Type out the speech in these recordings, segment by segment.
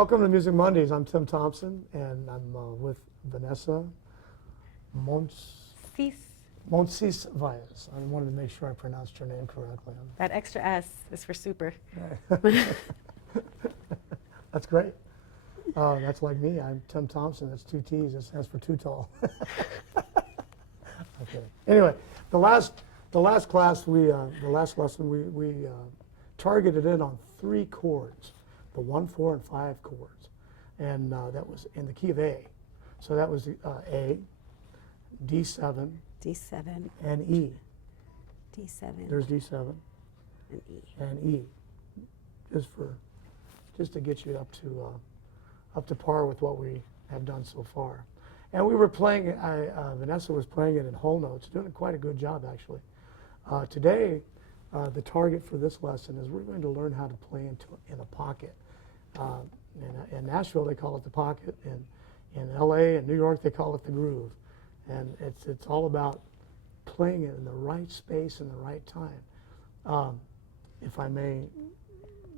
Welcome to Music Mondays. I'm Tim Thompson, and I'm with Vanessa Cease. Monsisvayas. I wanted to make sure I pronounced your name correctly. That extra S is for super. That's great. That's like me. I'm Tim Thompson. That's two T's. It stands for too tall. Okay. Anyway, the last class the last lesson we targeted in on 3 chords, the 1, 4, and 5 chords, and that was in the key of A. So that was A, D7, D7, and E. D7, There's D7 and E. and E, just to get you up to par with what we have done so far. And we were playing. Vanessa was playing it in whole notes, doing quite a good job actually. Today, the target for this lesson is we're going to learn how to play in a pocket. In Nashville, they call it the pocket. In LA and New York, they call it the groove. And it's all about playing it in the right space and the right time. If I may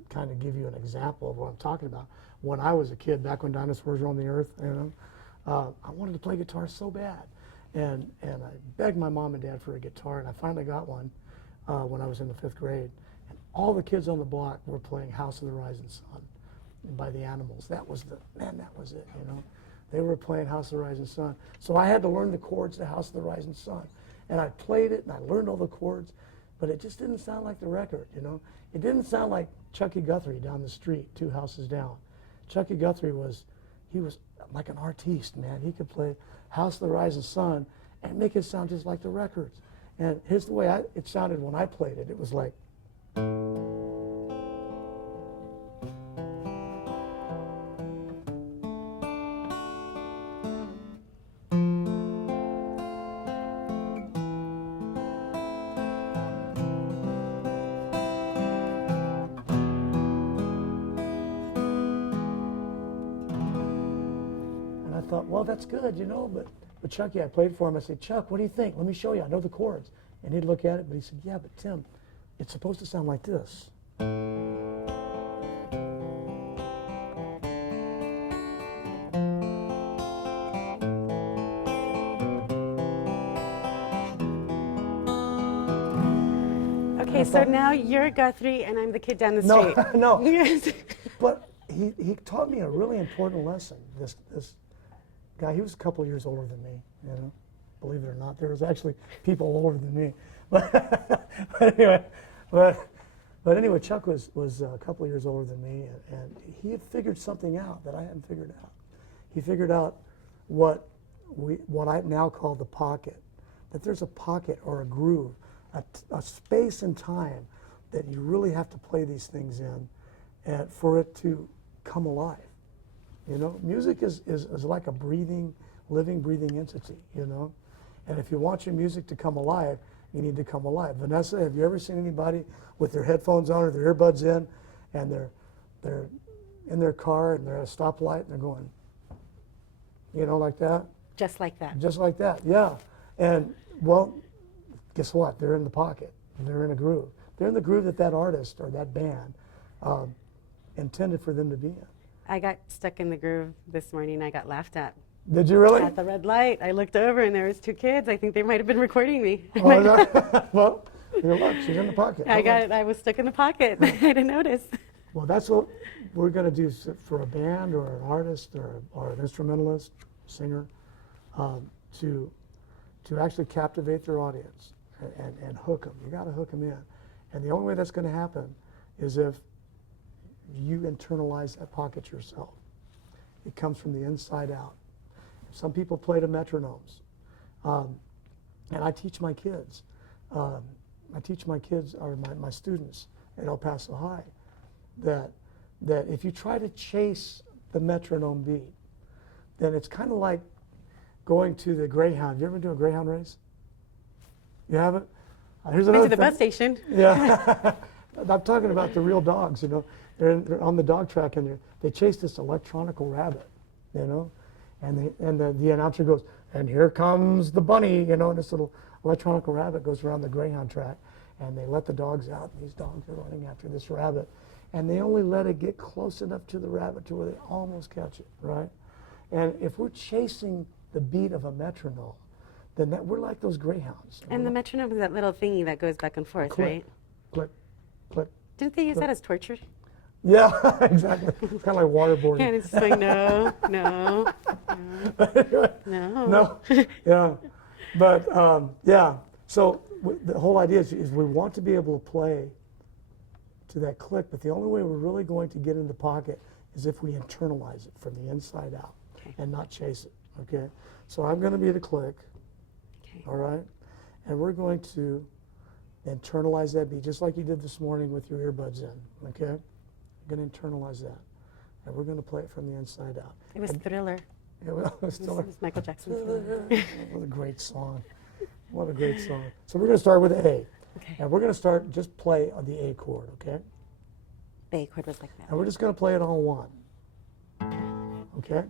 kind of give you an example of what I'm talking about. When I was a kid, back when dinosaurs were on the earth, I wanted to play guitar so bad. And I begged my mom and dad for a guitar, and I finally got one when I was in the 5th grade. And all the kids on the block were playing House of the Rising Sun by the Animals. That was it, They were playing House of the Rising Sun. So I had to learn the chords to House of the Rising Sun. And I played it, and I learned all the chords, but it just didn't sound like the record, It didn't sound like Chucky Guthrie down the street, 2 houses down. Chucky Guthrie was like an artiste, man. He could play House of the Rising Sun and make it sound just like the records. And here's the way it sounded when I played it. It was like. Thought, well, that's good, but Chucky, I played for him. I said, Chuck, what do you think? Let me show you. I know the chords. And he'd look at it, but he said, yeah, but Tim, it's supposed to sound like this. Okay, so now you're Guthrie and I'm the kid down the street. No. But he taught me a really important lesson. This guy, he was a couple of years older than me, Believe it or not, there was actually people older than me. But anyway, Chuck was a couple of years older than me, and he had figured something out that I hadn't figured out. He figured out what I now call the pocket, that there's a pocket or a groove, a space and time that you really have to play these things in and for it to come alive. Music is like a living, breathing entity, And if you want your music to come alive, you need to come alive. Vanessa, have you ever seen anybody with their headphones on or their earbuds in, and they're in their car and they're at a stoplight and they're going, like that? Just like that. Just like that, yeah. And, well, guess what? They're in the pocket. They're in a groove. They're in the groove that artist or that band intended for them to be in. I got stuck in the groove this morning. I got laughed at. Did you really? At the red light. I looked over and there was 2 kids. I think they might have been recording me. Oh, no. Well, look, she's in the pocket. I was stuck in the pocket. I didn't notice. Well, that's what we're going to do for a band or an artist or an instrumentalist, singer, to actually captivate their audience and hook them. You got to hook them in. And the only way that's going to happen is if you internalize that pocket yourself. It comes from the inside out. Some people play to metronomes. And I teach my kids. Or my students at El Paso High, that if you try to chase the metronome beat, then it's kind of like going to the Greyhound. You ever do a Greyhound race? You haven't? Here's another thing. To the bus station. Yeah. I'm talking about the real dogs, They're on the dog track and they chase this electronical rabbit, and the announcer goes, and here comes the bunny, and this little electronical rabbit goes around the Greyhound track, and they let the dogs out, and these dogs are running after this rabbit, and they only let it get close enough to the rabbit to where they almost catch it, right? And if we're chasing the beat of a metronome, then we're like those greyhounds. And the metronome is that little thingy that goes back and forth, click, right? click, click. Didn't they use click. that as torture? Yeah, exactly. It's kind of like waterboarding. And it's like, no, no, no. No, yeah, but yeah. So the whole idea is we want to be able to play to that click, but the only way we're really going to get in the pocket is if we internalize it from the inside out and not chase it. Okay. So I'm going to be the click. Okay. All right, and we're going to internalize that beat just like you did this morning with your earbuds in. Okay. We're going to internalize that, and we're going to play it from the inside out. It was Thriller. It was still It was Michael Jackson's Thriller. what a great song. What a great song. So we're going to start with A. Okay. And we're going to start, just play on the A chord, okay? The A chord was like that. And we're just going to play it on one. Okay?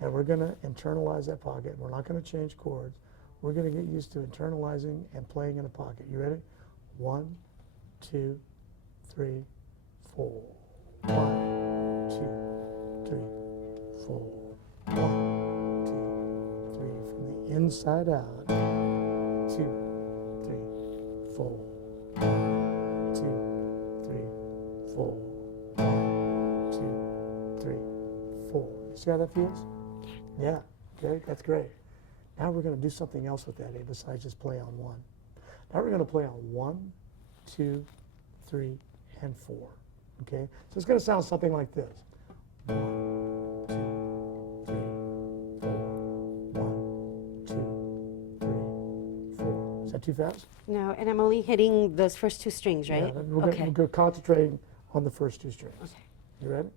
And we're going to internalize that pocket. We're not going to change chords. We're going to get used to internalizing and playing in a pocket. You ready? 1, 2, 3, 4. 1, 2, 3, 4. 1, 2, 3. From the inside out. 2, 3, 4. 1, 2, 3, 4. 1, 2, 3, 4. See how that feels? Yeah. Okay, that's great. Now we're going to do something else with that A besides just play on one. Now we're going to play on 1, 2, 3, and 4. Okay? So it's going to sound something like this. 1, 2, 3, 4. 1, 2, 3, 4. Is that too fast? No, and I'm only hitting those first two strings, right? Yeah, we're Okay. going to concentrate on the first two strings. Okay. You ready?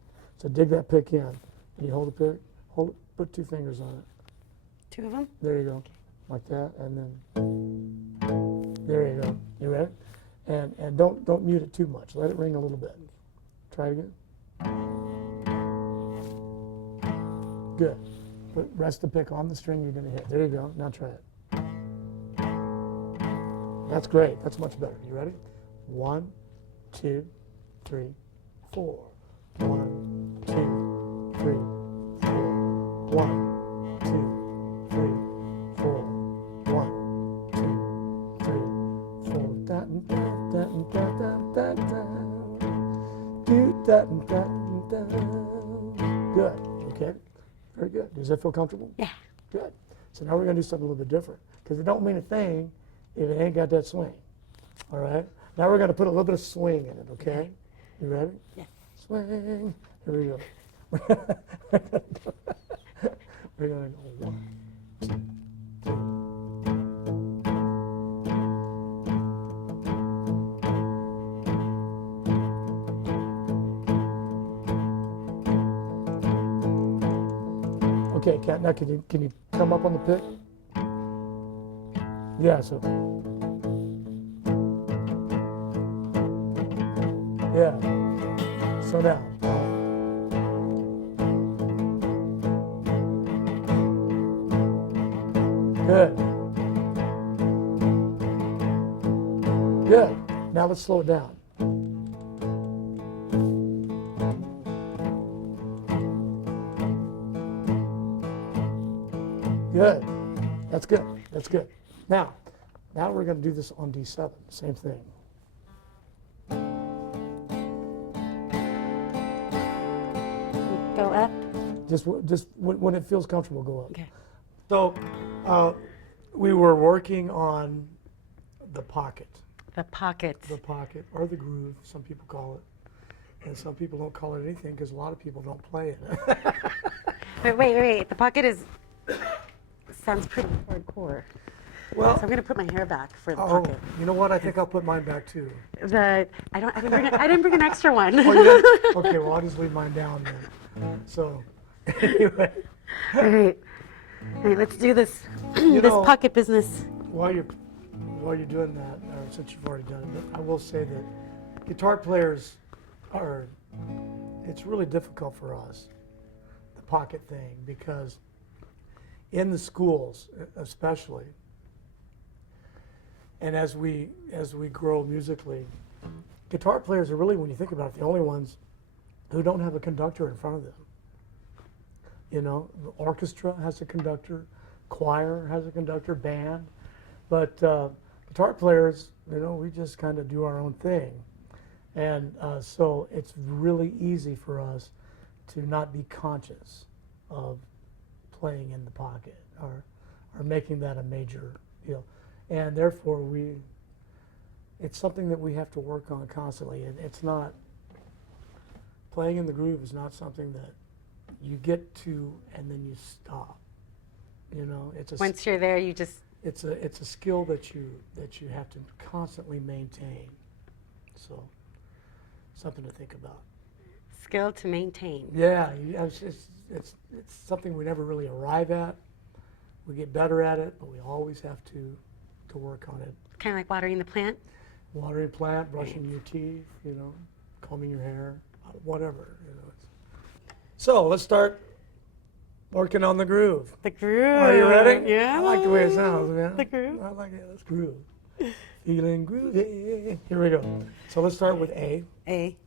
So dig that pick in. Can you hold the pick? Hold it, put 2 fingers on it. 2 of them? There you go. Like that, and then there you go. You ready? And don't mute it too much. Let it ring a little bit. Try it again. Good. Rest the pick on the string you're going to hit. There you go. Now try it. That's great. That's much better. You ready? 1, 2, 3, 4. 1, 2, 3, 4. 1, 2, 3, 4. 1, 2, 3, 4. Da da da da da da da. Do da da da. Good. Okay. Very good. Does that feel comfortable? Yeah. Good. So now we're going to do something a little bit different because it don't mean a thing if it ain't got that swing. All right. Now we're going to put a little bit of swing in it. Okay. You ready? Yeah. Swing. Here we go. We're going to go 1, 2, 3. Okay, Kat, now can you come up on the pick? Yeah, so. Yeah. So now. Good. Good. Now let's slow it down. Good. That's good. That's good. Now we're going to do this on D7. Same thing. Go up. Just when it feels comfortable, go up. Okay. So we were working on the pocket. The pocket. The pocket, or the groove, some people call it. And some people don't call it anything because a lot of people don't play it. Wait. The pocket sounds pretty hardcore. Well, So I'm going to put my hair back for the oh, pocket. you know what? I think I'll put mine back too. But I didn't bring an extra one. Oh, you didn't? Okay, well, I'll just leave mine down then. So, anyway, All right, let's do this. You This know- pocket business. while you're doing that, since you've already done it, I will say that guitar players it's really difficult for us, the pocket thing, because in the schools especially, and as we grow musically, guitar players are really, when you think about it, the only ones who don't have a conductor in front of them. You know, the orchestra has a conductor, choir has a conductor, band, but guitar players, you know, we just kind of do our own thing. And so it's really easy for us to not be conscious of playing in the pocket or making that a major deal. And therefore it's something that we have to work on constantly. And it's not, playing in the groove is not something that you get to and then you stop. You know, Once you're there, you just... It's a skill that you have to constantly maintain. So, something to think about. Skill to maintain. Yeah, it's something we never really arrive at. We get better at it, but we always have to work on it. Kind of like watering the plant. Watering plant, brushing your teeth, you know, combing your hair, whatever. You know. So let's start working on the groove. The groove. Are you ready? Yeah. I like the way it sounds, man. The groove. I like it. Let's groove. Feeling groovy. Here we go. So let's start with A. A.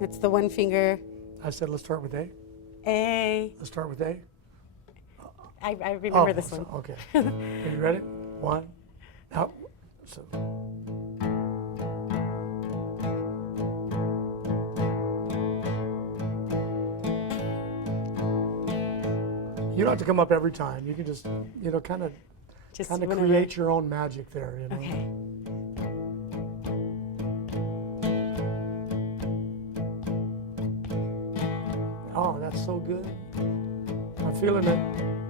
It's the one finger. I said let's start with A. A. Let's start with A. I remember this one. Okay. Are you ready? One. Out. So. You don't have to come up every time. You can just, you know, kind of create your own magic there, you know. Okay. Oh, that's so good. I'm feeling it.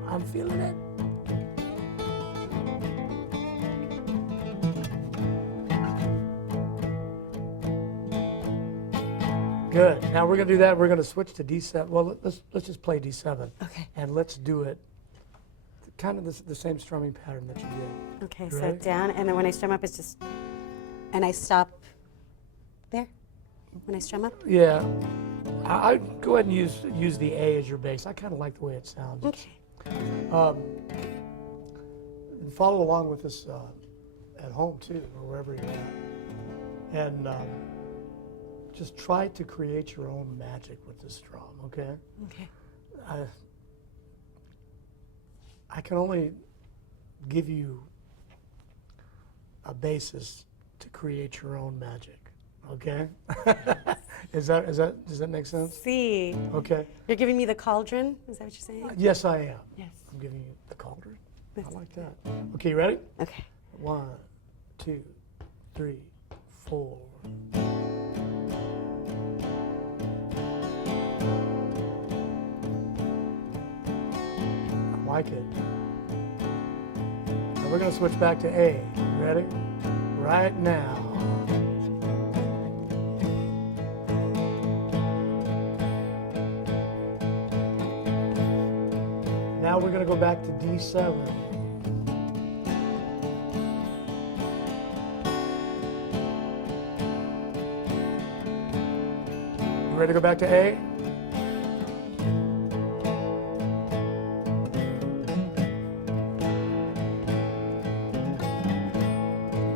I'm feeling it. Good. Now we're going to do that. We're going to switch to D7. Well, let's just play D7. Okay. And let's do it kind of the same strumming pattern that you did. Okay, You so ready? down, and then when I strum up, it's just, and I stop there when I strum up. Yeah. I'd go ahead and use the A as your bass. I kind of like the way it sounds. Okay. And follow along with this at home too, or wherever you're at. And just try to create your own magic with this drum, okay? Okay. I can only give you a basis to create your own magic, okay? Does that make sense? C. Okay. You're giving me the cauldron? Is that what you're saying? Yes, I am. Yes. I'm giving you the cauldron. That's I like that. Okay, you ready? Okay. 1, 2, 3, 4. I like it. Now we're going to switch back to A. You ready? Right now. Now we're going to go back to D7. You ready to go back to A?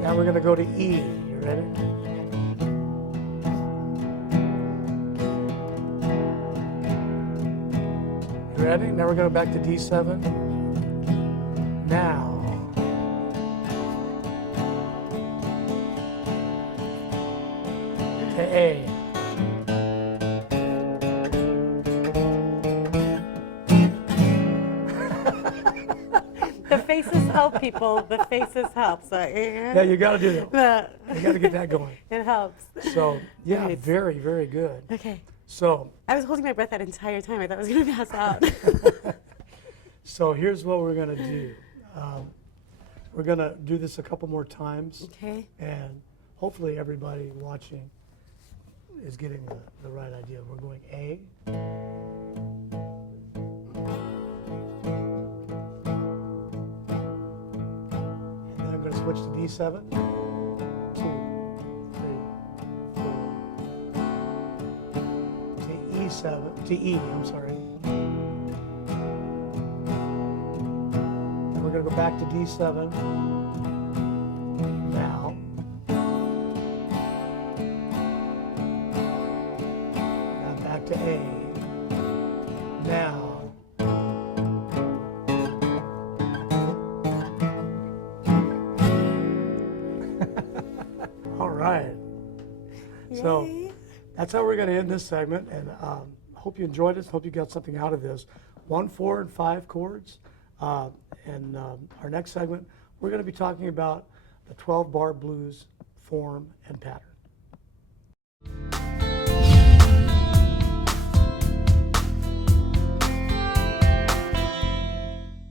Now we're going to go to E. You ready? You ready? Now we're going back to D7. Now. To A. The faces help people. The faces help. So Yeah, you got to do that. You got to get that going. It helps. So, yeah, Right. very, very good. Okay. So, I was holding my breath that entire time. I thought I was going to pass out. so here's what we're going to do. We're going to do this a couple more times, Okay. and hopefully everybody watching is getting the right idea. We're going A. And then I'm going to switch to D7. 2, 3, 4. To E7, to E, I'm sorry. Then we're going to go back to D7. Now. Now back to A. A. Now. All right. So Yay. that's how we're going to end this segment, and hope you enjoyed this. Hope you got something out of this. 1, 4, and 5 chords. And our next segment, we're going to be talking about the 12-bar blues form and pattern.